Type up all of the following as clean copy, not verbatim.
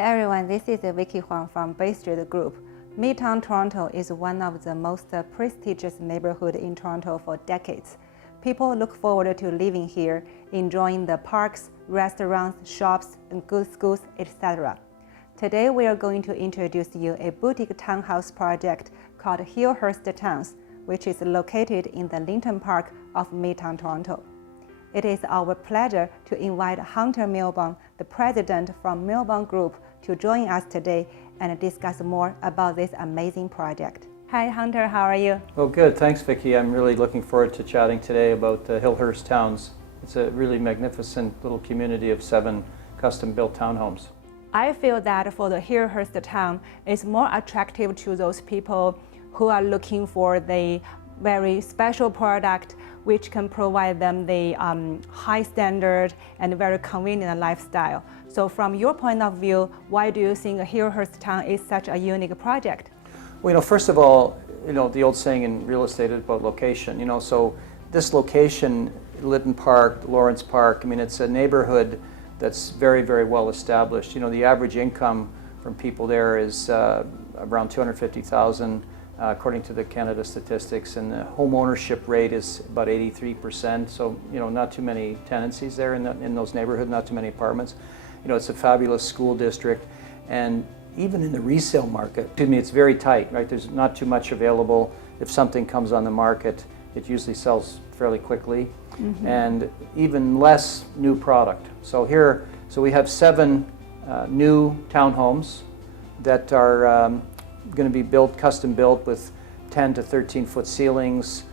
Hi everyone, this is Vicky Huang from Bay Street Group. Midtown Toronto is one of the most prestigious neighborhoods in Toronto for decades. People look forward to living here, enjoying the parks, restaurants, shops, and good schools, etc. Today we are going to introduce you a boutique townhouse project called HillhurstTown, which is located in the Linton Park of Midtown Toronto. It is our pleasure to invite Hunter Milburn, the president from Milburn Group, to join us today and discuss more about this amazing project. Hi Hunter, how are you? Well, good. Thanks, Vicki. I'm really looking forward to chatting today about HillhurstTown. It's a really magnificent little community of 7 custom-built townhomes. I feel that for the HillhurstTown, it's more attractive to those people who are looking for the very special product which can provide them the high standard and very convenient lifestyle. So from your point of view, why do you think HillhurstTown is such a unique project? Well, first of all, the old saying in real estate is about location. So this location, Linton Park, Lawrence Park, it's a neighborhood that's very, very well established. The average income from people there is around $250,000. According to the Canada statistics, and the home ownership rate is about 83%. So not too many tenancies there in those neighborhoods, not too many apartments. It's a fabulous school district, and even in the resale market, it's very tight, right? There's not too much available. If something comes on the market, it usually sells fairly quickly, and even less new product. So we have 7 new townhomes that are going to be custom built with 10 to 13 foot ceilings,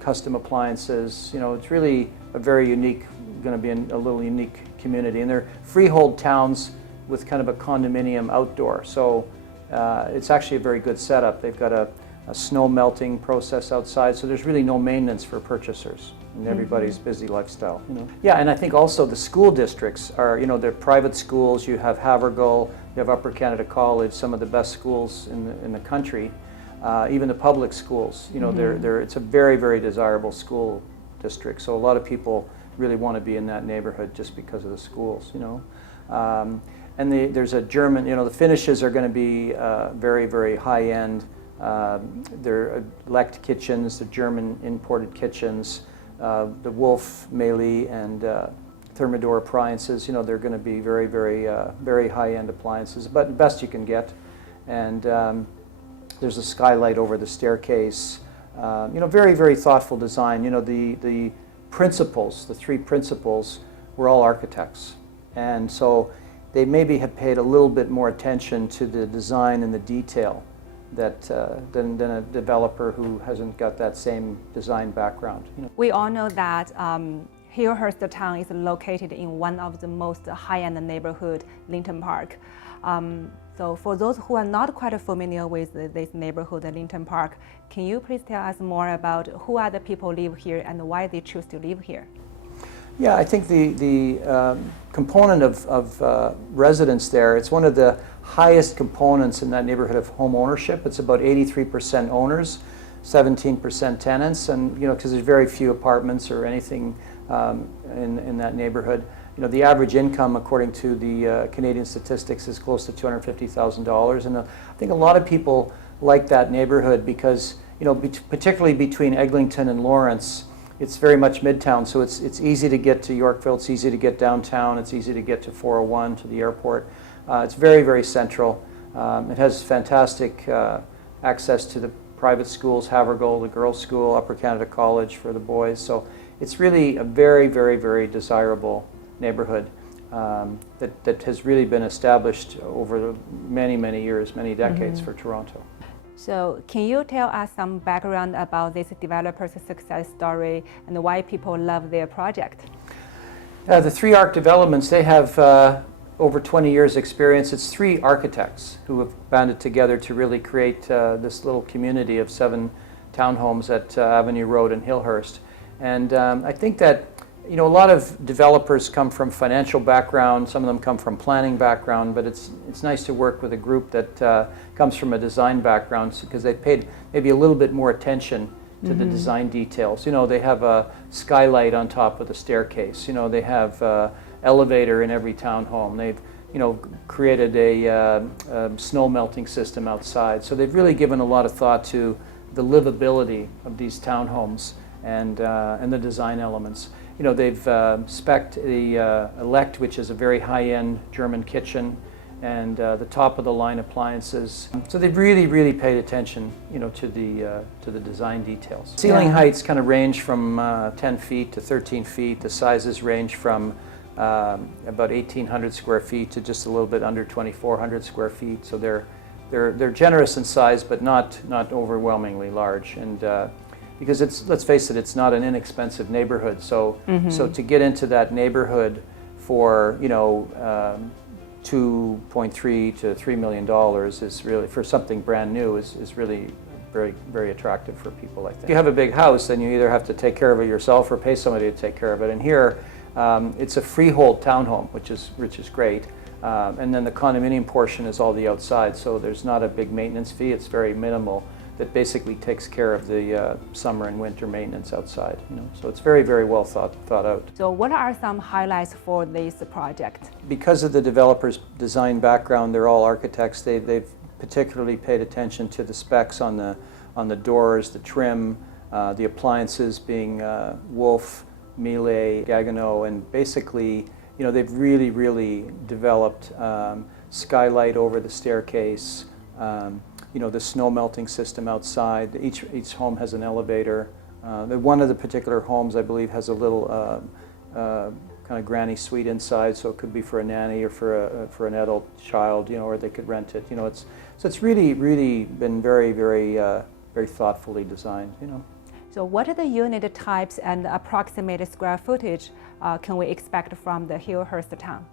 custom appliances. It's really a very unique, going to be a little unique community. And they're freehold towns with kind of a condominium outdoor. So it's actually a very good setup. They've got a snow melting process outside, so there's really no maintenance for purchasers in everybody's busy lifestyle. Yeah, and I think also the school districts are, they're private schools. You have Havergal, you have Upper Canada College, some of the best schools in the country. Even the public schools, it's a very, very desirable school district. So a lot of people really want to be in that neighborhood just because of the schools, And there's a German, the finishes are going to be very, very high end. They're Lect kitchens, the German imported kitchens, the Wolf, Meili, and Thermador appliances. They're going to be very, very, very high-end appliances, but best you can get. And there's a skylight over the staircase. Very, very thoughtful design. The principals, the 3 principals, were all architects, and so they maybe have paid a little bit more attention to the design and the detail than a developer who hasn't got that same design background. We all know that HillhurstTown is located in one of the most high-end neighborhood, Linton Park. So for those who are not quite familiar with this neighborhood, Linton Park, can you please tell us more about who are the people who live here and why they choose to live here? Yeah, I think the component of residents there, it's one of the highest components in that neighborhood of home ownership. It's about 83% owners, 17% tenants, and because there's very few apartments or anything in that neighborhood. The average income, according to the Canadian statistics, is close to $250,000, and I think a lot of people like that neighborhood because particularly between Eglinton and Lawrence, it's very much midtown, so it's easy to get to Yorkville, it's easy to get downtown, it's easy to get to 401, to the airport. It's very, very central. It has fantastic access to the private schools, Havergal, the girls' school, Upper Canada College for the boys. So it's really a very, very, very desirable neighborhood that has really been established over many, many years, many decades for Toronto. So can you tell us some background about this developer's success story and why people love their project? The 3 ARC developments, they have over 20 years experience. It's 3 architects who have banded together to really create this little community of 7 townhomes at Avenue Road in Hillhurst. And I think that a lot of developers come from financial background, some of them come from planning background, but it's nice to work with a group that comes from a design background because they paid maybe a little bit more attention to the design details. They have a skylight on top of the staircase. They have elevator in every townhome. They've created a snow melting system outside. So they've really given a lot of thought to the livability of these townhomes and the design elements. They've spec'd the Elect, which is a very high-end German kitchen, and the top-of-the-line appliances. So they've really paid attention, to the design details. Ceiling heights kind of range from 10 feet to 13 feet. The sizes range from about 1,800 square feet to just a little bit under 2,400 square feet. So they're generous in size, but not overwhelmingly large. And because let's face it, it's not an inexpensive neighborhood. So so to get into that neighborhood for $2.3 to $3 million is really, for something brand new, is really very attractive for people, I think. If you have a big house, then you either have to take care of it yourself or pay somebody to take care of it. And here, it's a freehold townhome, which is great. And then the condominium portion is all the outside, so there's not a big maintenance fee. It's very minimal. That basically takes care of the summer and winter maintenance outside. So it's very well thought out. So what are some highlights for this project? Because of the developer's design background, they're all architects. They've particularly paid attention to the specs on the doors, the trim, the appliances being Wolf, Miele, Gaggenau, and basically, they've really developed skylight over the staircase. The snow melting system outside. Each home has an elevator. One of the particular homes, I believe, has a little kind of granny suite inside, so it could be for a nanny or for an adult child, or they could rent it. It's really been very thoughtfully designed. So what are the unit types and approximate square footage can we expect from the HillhurstTown?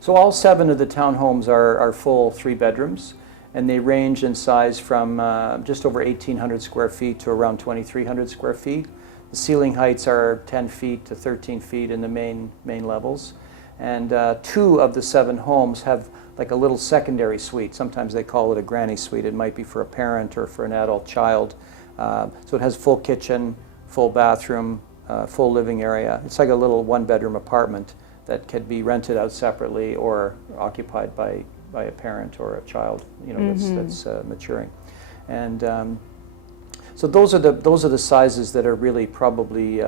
So all 7 of the townhomes are full 3 bedrooms. And they range in size from just over 1,800 square feet to around 2,300 square feet. The ceiling heights are 10 feet to 13 feet in the main levels. And 2 of the 7 homes have like a little secondary suite. Sometimes they call it a granny suite. It might be for a parent or for an adult child. So it has full kitchen, full bathroom, full living area. It's like a little 1-bedroom apartment that could be rented out separately or occupied by a parent or a child, that's maturing, and so those are the sizes that are really probably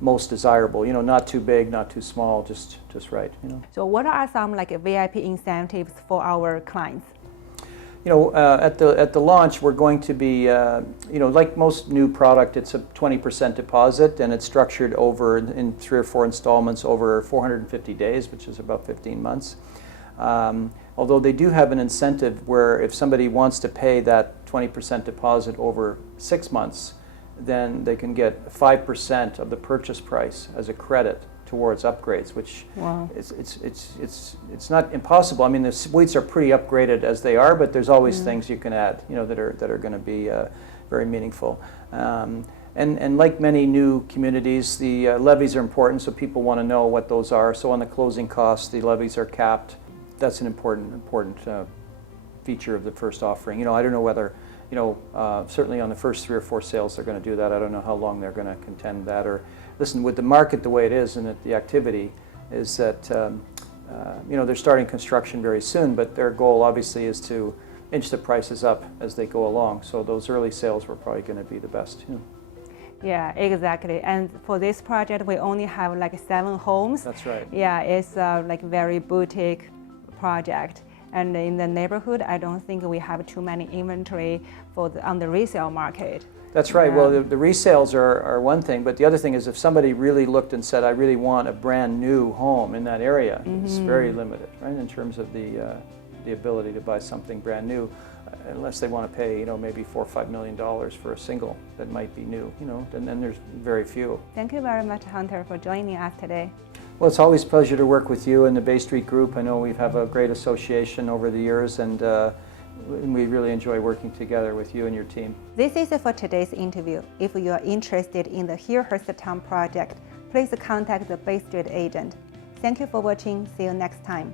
most desirable. Not too big, not too small, just right. So what are some VIP incentives for our clients? At the launch, we're going to be, like most new product, it's a 20% deposit, and it's structured over in 3 or 4 installments over 450 days, which is about 15 months. Although they do have an incentive where if somebody wants to pay that 20% deposit over 6 months, then they can get 5% of the purchase price as a credit towards upgrades, which it's not impossible. I mean, the suites are pretty upgraded as they are, but there's always things you can add, that are going to be very meaningful. And like many new communities, the levies are important, so people want to know what those are. So on the closing costs, the levies are capped. That's an important feature of the first offering. I don't know whether, certainly on the first 3 or 4 sales they're going to do that. I don't know how long they're going to contend that. Or listen, with the market the way it is and the activity is that, they're starting construction very soon, but their goal obviously is to inch the prices up as they go along. So those early sales were probably going to be the best. Yeah, exactly. And for this project, we only have 7 homes. That's right. Yeah, it's very boutique project. And in the neighborhood, I don't think we have too many inventory on the resale market. That's right. Well, the resales are one thing, but the other thing is if somebody really looked and said, I really want a brand new home in that area, it's very limited, right, in terms of the ability to buy something brand new, unless they want to pay, maybe $4 or $5 million for a single that might be new, and then there's very few. Thank you very much, Hunter, for joining us today. Well, it's always a pleasure to work with you and the Bay Street Group. I know we have a great association over the years, and we really enjoy working together with you and your team. This is it for today's interview. If you are interested in the HillhurstTown project, please contact the Bay Street agent. Thank you for watching. See you next time.